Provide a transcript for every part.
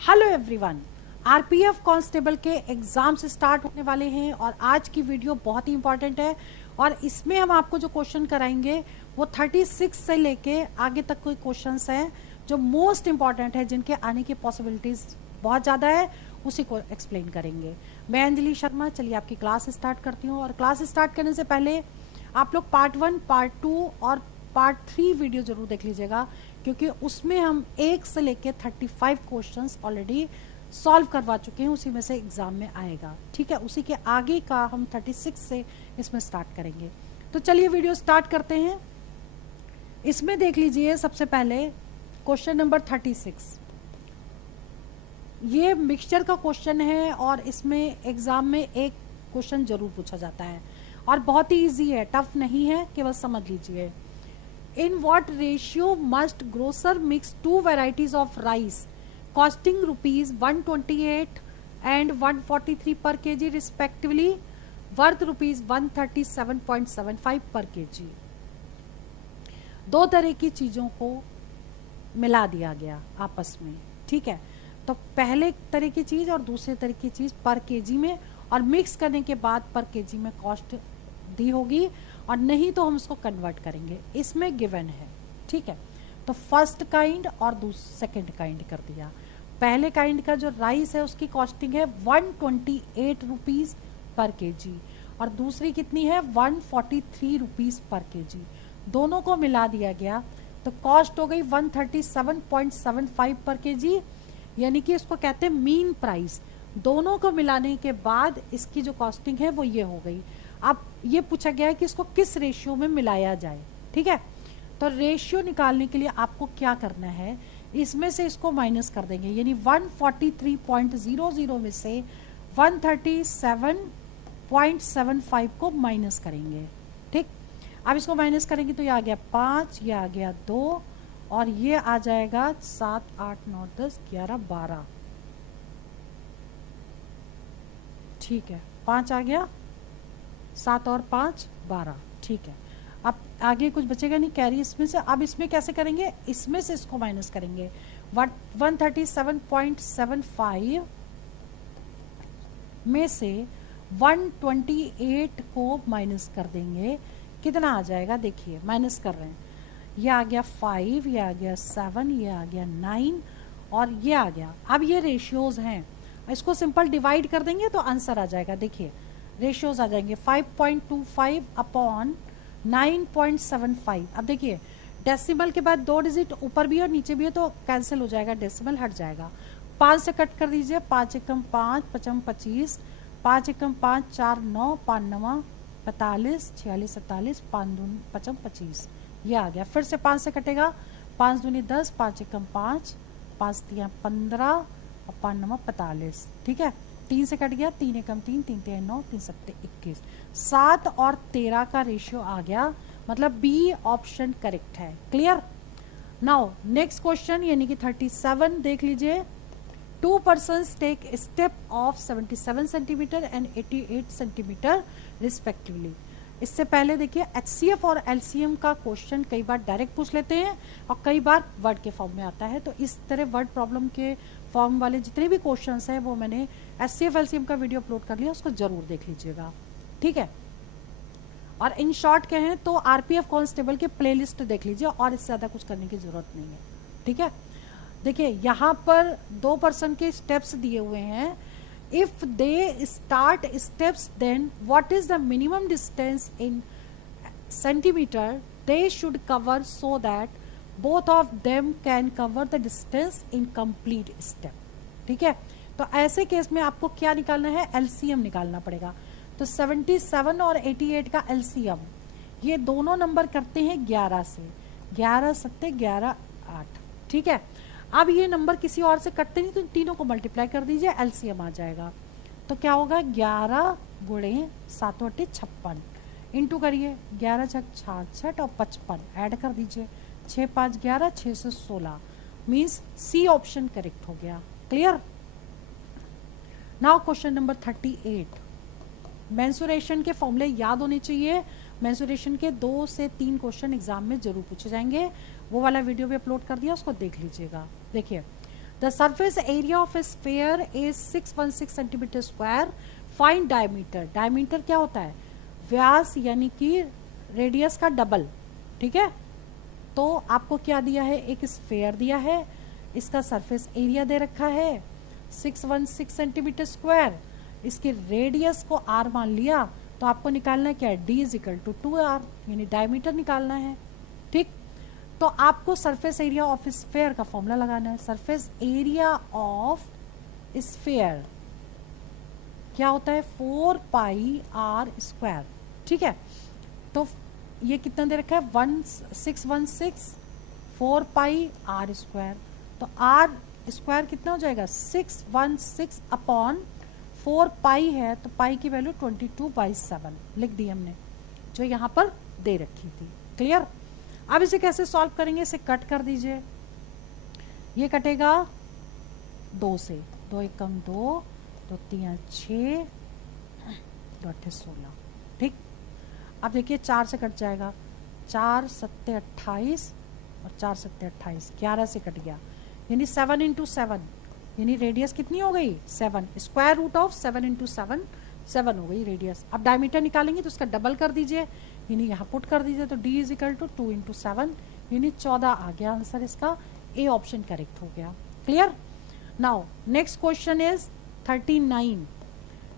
Hello everyone, RPF constable के exams start होने वाले हैं और आज की वीडियो बहुत ही इंपॉर्टेंट है। और इसमें हम आपको जो क्वेश्चन कराएंगे वो 36 से लेके आगे तक कोई क्वेश्चंस हैं जो मोस्ट इंपॉर्टेंट है, जिनके आने की पॉसिबिलिटीज बहुत ज़्यादा है, उसी को एक्सप्लेन करेंगे। मैं अंजलि शर्मा, चलिए आपकी क्लास स्टार्ट करती हूँ। और क्लास स्टार्ट करने से पहले आप लोग पार्ट 1, पार्ट 2 और पार्ट 3 वीडियो जरूर देख लीजिएगा, क्योंकि उसमें हम 1 से लेके 35 क्वेश्चंस ऑलरेडी सॉल्व करवा चुके हैं, उसी में से एग्जाम में आएगा। ठीक है, उसी के आगे का हम 36 से इसमें स्टार्ट करेंगे। तो चलिए वीडियो स्टार्ट करते हैं। इसमें देख लीजिए सबसे पहले क्वेश्चन नंबर 36। ये मिक्सचर का क्वेश्चन है और इसमें एग्जाम में एक क्वेश्चन जरूर पूछा जाता है और बहुत ही इजी है, टफ नहीं है, केवल समझ लीजिए। In what ratio must grocer mix two varieties of rice costing rupees 128 and 143 per kg respectively, worth rupees 137.75 per kg? दो तरह की चीजों को मिला दिया गया आपस में, ठीक है। तो पहले तरह की चीज और दूसरे तरह की चीज पर केजी में, और मिक्स करने के बाद पर केजी में कॉस्ट दी होगी, और नहीं तो हम इसको कन्वर्ट करेंगे। इसमें गिवन है, ठीक है। तो फर्स्ट काइंड और सेकंड काइंड कर दिया। पहले काइंड का जो राइस है उसकी कॉस्टिंग है 128 रुपीज पर केजी और दूसरी कितनी है 143 रुपीज पर केजी। दोनों को मिला दिया गया तो कॉस्ट हो गई 137.75 पर केजी, यानी कि इसको कहते हैं मीन प्राइस। दोनों को मिलाने के बाद इसकी जो कॉस्टिंग है वो ये हो गई। अब ये पूछा गया है कि इसको किस रेशियो में मिलाया जाए, ठीक है। तो रेशियो निकालने के लिए आपको क्या करना है, इसमें से इसको माइनस कर देंगे, यानी 143.00 में से 137.75 को माइनस करेंगे, ठीक। अब इसको माइनस करेंगे तो ये आ गया 5, ये आ गया 2 और ये आ जाएगा 7, 8, 9, 10, 11, 12, ठीक है। 5 आ गया, 7 और 5 12, ठीक है। अब आगे कुछ बचेगा नहीं कैरी इसमें से। अब इसमें कैसे करेंगे, इसमें से इसको माइनस करेंगे। 137.75 में से 128 को माइनस कर देंगे, कितना आ जाएगा, देखिए माइनस कर रहे हैं। ये आ गया 5, ये आ गया 7, ये आ गया 9 और ये आ गया। अब ये रेशियोज हैं, इसको सिंपल डिवाइड कर देंगे तो आंसर आ जाएगा। देखिए रेशियोज आ जाएंगे 5.25 अपॉन 9.75। अब देखिए डेसिमल के बाद 2 डिजिट ऊपर भी और नीचे भी है तो कैंसिल हो जाएगा, डेसिमल हट जाएगा। 5 से कट कर दीजिए, 5 एकम 5, 5 25, 5 एकम 5, 4 9, 5 9 45, 46 47, 5 2 5 25, ये आ गया। फिर से 5 से कटेगा, 5 दूनी 10, 5 एकम 5, 5 3 15 और 5 9 45, ठीक है। 3 से कट गया, 3 एकम 3, 3 3 9, 3 7 21, 7 और 13 का रेशियो आ गया, मतलब बी ऑप्शन करेक्ट है। क्लियर। नाउ नेक्स्ट क्वेश्चन यानी कि 37 देख लीजिए। 2 persons take step of 77 centimetre and 88 centimetre respectively. इससे पहले देखिए एचसीएफ और एलसीएम का क्वेश्चन कई बार डायरेक्ट पूछ लेते हैं और कई बार वर्ड के फॉर्म में आता है। तो इस तरह वर्ड प्रॉब्लम के फॉर्म वाले जितने भी क्वेश्चंस हैं वो मैंने एचसीएफ एलसीएम का वीडियो अपलोड कर लिया, उसको जरूर देख लीजिएगा, ठीक है। और इन शॉर्ट कहें तो आरपीएफ कांस्टेबल के प्लेलिस्ट देख लीजिए, और इससे ज्यादा कुछ करने की जरूरत नहीं है, ठीक है। देखिए यहाँ पर 2 पर्सन के स्टेप्स दिए हुए हैं। If they start steps then what is the minimum distance in centimetre they should cover so that both of them can cover the distance in complete step, ठीक है। तो ऐसे केस में आपको क्या निकालना है, एलसीएम निकालना पड़ेगा। तो 77 और 88 का एलसीएम, ये दोनों नंबर करते हैं 11 से, 11 7 11 8, ठीक है। अब ये नंबर किसी और से कटते नहीं तो तीनों को मल्टीप्लाई कर दीजिए, एलसीएम आ जाएगा। तो क्या होगा 11 गुणे 7 8 56 इंटू करिए 11 6 66 और 55 ऐड कर दीजिए, 6 5 11, 6 से 16, मीन्स सी ऑप्शन करेक्ट हो गया। Clear. Now question number 38। Mensuration के फॉर्मूले याद होने चाहिए। मेंसुरेशन के 2 से 3 क्वेश्चन एग्जाम में जरूर पूछे जाएंगे, वो वाला वीडियो भी अपलोड कर दिया, उसको देख लीजिएगा। देखिए the surface area of A sphere is 616 centimetre square, find diameter. Diameter क्या होता है? व्यास यानी कि रेडियस का डबल, ठीक है। तो आपको क्या दिया है? एक स्फीयर दिया है, इसका सरफेस एरिया दे रखा है 616 सेंटीमीटर स्क्वायर, इसकी रेडियस को r मान लिया, तो आपको निकालना है क्या? d is equal to 2r, यानी डायमीटर निकालना है, ठीक। तो आपको सरफेस एरिया ऑफ स्फीयर का फॉर्मूला लगाना है। सरफेस एरिया ऑफ स्फीयर क्या होता है? 4 पाई r स्क्वायर, ठीक है। तो ये कितना दे रखा है? 1616 4 पाई r स्क्वायर, तो r स्क्वायर कितना हो जाएगा? 616 अपॉन 4 पाई है, तो पाई की वैल्यू 22/7 लिख दी हमने, जो यहाँ पर दे रखी थी। क्लियर? अब इसे कैसे सॉल्व करेंगे? इसे कट कर दीजिए, ये कटेगा 2 से, 2 एकम 2, 2 3 6, 2 8 16, ठीक। अब देखिए 4 से कट जाएगा, 4 7 28 और 4 7 28, 11 से कट गया, यानी 7 इंटू 7, यानी रेडियस कितनी हो गई? 7, स्क्वायर रूट ऑफ 7 इंटू 7, 7 हो गई रेडियस। अब डायमीटर निकालेंगे तो उसका डबल कर दीजिए, यानी यहाँ पुट कर दीजिए, तो d is equal to 2 into 7, यानी 14 आ गया आंसर इसका। ए ऑप्शन करेक्ट हो गया। Clear? Now next question is 39।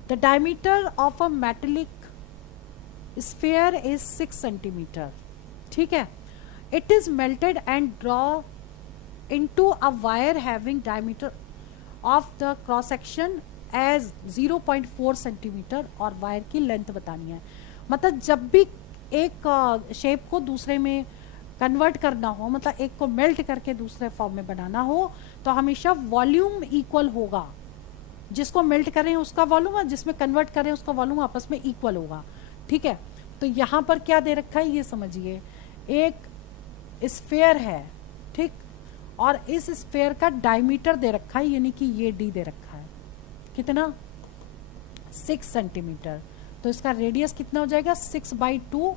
The diameter of a metallic sphere is 6 centimetre, ठीक है। It is melted and draw into a wire having diameter of the cross section as 0.4 centimetre, और wire की length बतानी है। मतलब जब भी एक शेप को दूसरे में कन्वर्ट करना हो, मतलब एक को मेल्ट करके दूसरे फॉर्म में बनाना हो, तो हमेशा वॉल्यूम इक्वल होगा। जिसको मेल्ट करें उसका वॉल्यूम और जिसमें कन्वर्ट करें उसका वॉल्यूम आपस में इक्वल होगा, ठीक है। तो यहाँ पर क्या दे रखा है ये समझिए, एक स्फीयर है, ठीक, और इस स्फीयर का डायमीटर दे रखा है, यानी कि ये d दे रखा है, कितना? 6 सेंटीमीटर। तो इसका रेडियस कितना हो जाएगा? 6/2,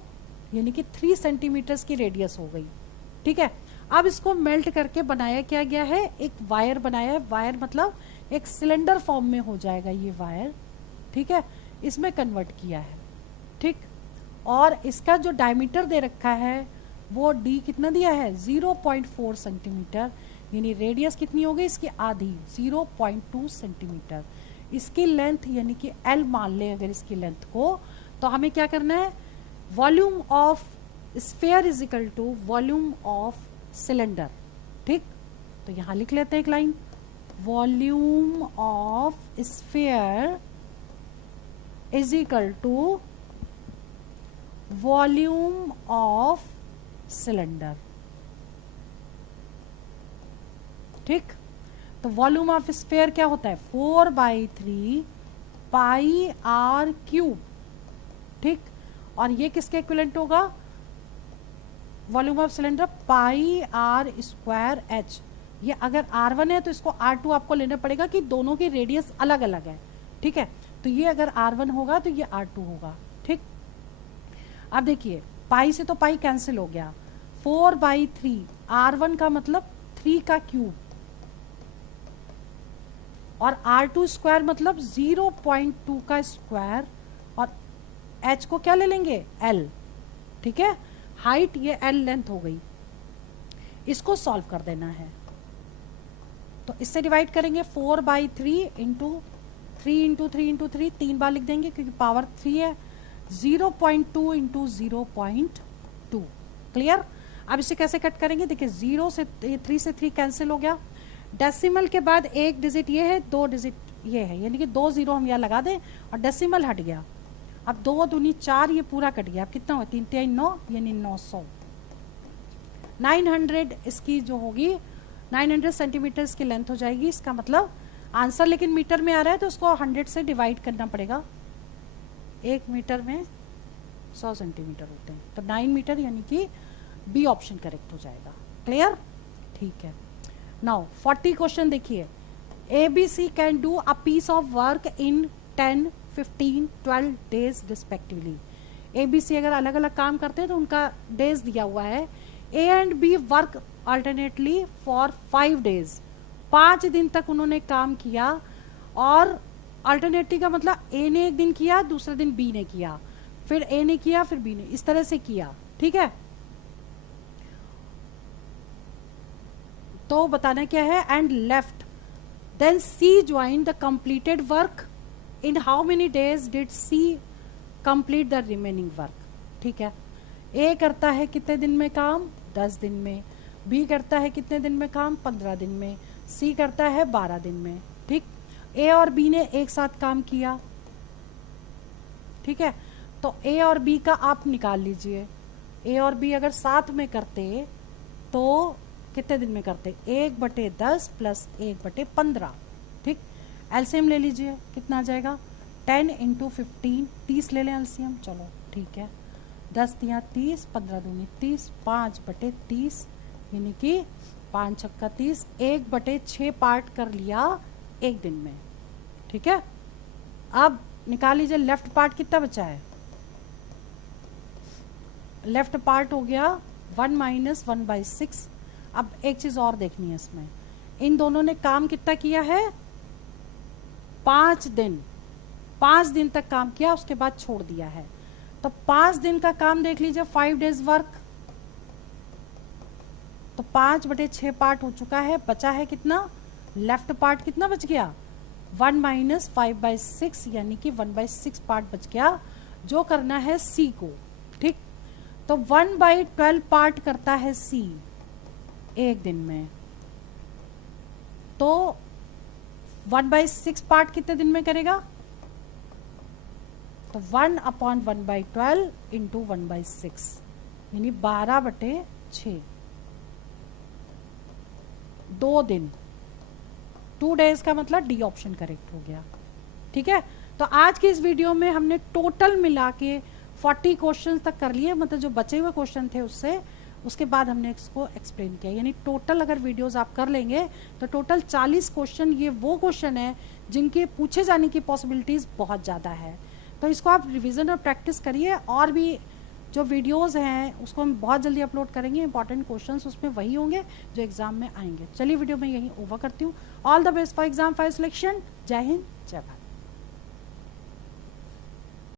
यानी कि 3 सेंटीमीटर की रेडियस हो गई, ठीक है। अब इसको मेल्ट करके बनाया क्या गया है? एक वायर बनाया है। वायर मतलब एक सिलेंडर फॉर्म में हो जाएगा ये वायर, ठीक है, इसमें कन्वर्ट किया है, ठीक। और इसका जो डायमीटर दे रखा है वो d कितना दिया है? 0.4 सेंटीमीटर, यानी रेडियस कितनी हो गई इसकी? आधी, 0.2 सेंटीमीटर। इसकी लेंथ यानी कि L मान ले अगर इसकी लेंथ को, तो हमें क्या करना है? Volume of sphere is equal to volume of cylinder, ठीक। तो यहां लिख लेते हैं एक line, volume of sphere is equal to volume of cylinder, ठीक। तो वॉल्यूम ऑफ स्फीयर क्या होता है? 4/3 पाई r क्यूब, ठीक। और ये किसके इक्विवेलेंट होगा? Volume of cylinder pi r square h। ये अगर r1 है तो इसको r2 आपको लेना पड़ेगा कि दोनों की रेडियस अलग अलग है, ठीक है। तो ये अगर r1 होगा तो ये r2 होगा, ठीक। अब देखिए पाई से तो पाई कैंसिल हो गया, 4/3 r1 का मतलब 3 का क्यूब, और r2 स्क्वायर मतलब 0.2 का स्क्वायर, और h को क्या ले लेंगे? L, ठीक है। हाइट ये L लेंथ हो गई, इसको सॉल्व कर देना है। तो इससे डिवाइड करेंगे 4/3 इंटू 3 इंटू 3 इंटू 3, 3 बार लिख देंगे क्योंकि पावर 3 है, 0.2 इंटू 0.2। क्लियर? अब इसे कैसे कट करेंगे? देखिए 0 से 3 से 3 कैंसिल हो गया, डेसिमल के बाद एक डिजिट ये है, 2 डिजिट ये है, यानी कि 2 0 हम यहाँ लगा दें और डेसिमल हट गया। अब 2 दूनी 4, ये पूरा कट गया। अब कितना हुआ? 3 3 9, यानी 900। 900 इसकी जो होगी, 900 सेंटीमीटर इसकी लेंथ हो जाएगी। इसका मतलब आंसर लेकिन मीटर में आ रहा है तो उसको 100 से डिवाइड करना पड़ेगा। 1 मीटर में 100 सेंटीमीटर होते हैं, तो 9 मीटर, यानी कि बी ऑप्शन करेक्ट हो जाएगा। क्लियर? ठीक है। नाउ 40 क्वेश्चन देखिए, ABC can do a piece of work in 10, 15, 12 days respectively. ABC अगर अलग अलग काम करते हैं तो उनका डेज दिया हुआ है। A and B work alternately for 5 days 5 दिन तक उन्होंने काम किया, और अल्टरनेटिव का मतलब ए ने एक दिन किया, दूसरे दिन बी ने किया, फिर ए ने किया, फिर बी ने, इस तरह से किया, ठीक है। तो बताना क्या है, and left then C join the completed work in how many days did C complete the remaining work, ठीक है। ए करता है कितने दिन में काम, 10 दिन में, बी करता है कितने दिन में काम, 15 दिन में, सी करता है 12 दिन में, ठीक। ए और बी ने एक साथ काम किया, ठीक है। तो ए और बी का आप निकाल लीजिए, ए और बी अगर साथ में करते तो कितने दिन में करते, 1/10 प्लस 1/15, ठीक। एलसीएम ले लीजिए, कितना आ जाएगा, 10 × 15, 30 ले लें एलसीएम, चलो ठीक है, 10 × 30, 15 दूनी 30, 5/30 यानी कि 5 छक्का 30, 1/6 पार्ट कर लिया एक दिन में, ठीक है। अब निकाल लीजिए लेफ्ट पार्ट कितना बचा है, लेफ्ट पार्ट हो गया 1 - 1/6। अब एक चीज और देखनी है इसमें, इन दोनों ने काम कितना किया है, 5 दिन, 5 दिन तक काम किया, उसके बाद छोड़ दिया है। तो 5 दिन का काम देख लीजिए, 5 डेज वर्क, तो 5/6 पार्ट हो चुका है, बचा है कितना, लेफ्ट पार्ट कितना बच गया, 1 - 5/6 यानी कि 1/6 पार्ट बच गया, जो करना है सी को, ठीक। तो 1/12 पार्ट करता है सी एक दिन में, तो 1/6 पार्ट कितने दिन में करेगा, तो 1/1/12 इंटू 1/6 यानी 12/6, 2 दिन, 2 डेज का मतलब डी ऑप्शन करेक्ट हो गया, ठीक है। तो आज की इस वीडियो में हमने टोटल मिला के 40 क्वेश्चन तक कर लिए, मतलब जो बचे हुए क्वेश्चन थे उससे, उसके बाद हमने इसको एक्सप्लेन किया, यानी टोटल अगर वीडियोस आप कर लेंगे तो टोटल 40 क्वेश्चन, ये वो क्वेश्चन है जिनके पूछे जाने की पॉसिबिलिटीज बहुत ज़्यादा है। तो इसको आप रिवीजन और प्रैक्टिस करिए, और भी जो वीडियोस हैं उसको हम बहुत जल्दी अपलोड करेंगे, इंपॉर्टेंट क्वेश्चंस उसमें वही होंगे जो एग्जाम में आएंगे। चलिए वीडियो में यहीं ओवर करती हूँ। All the best for exam 5 selection. जय हिंद, जय भारत।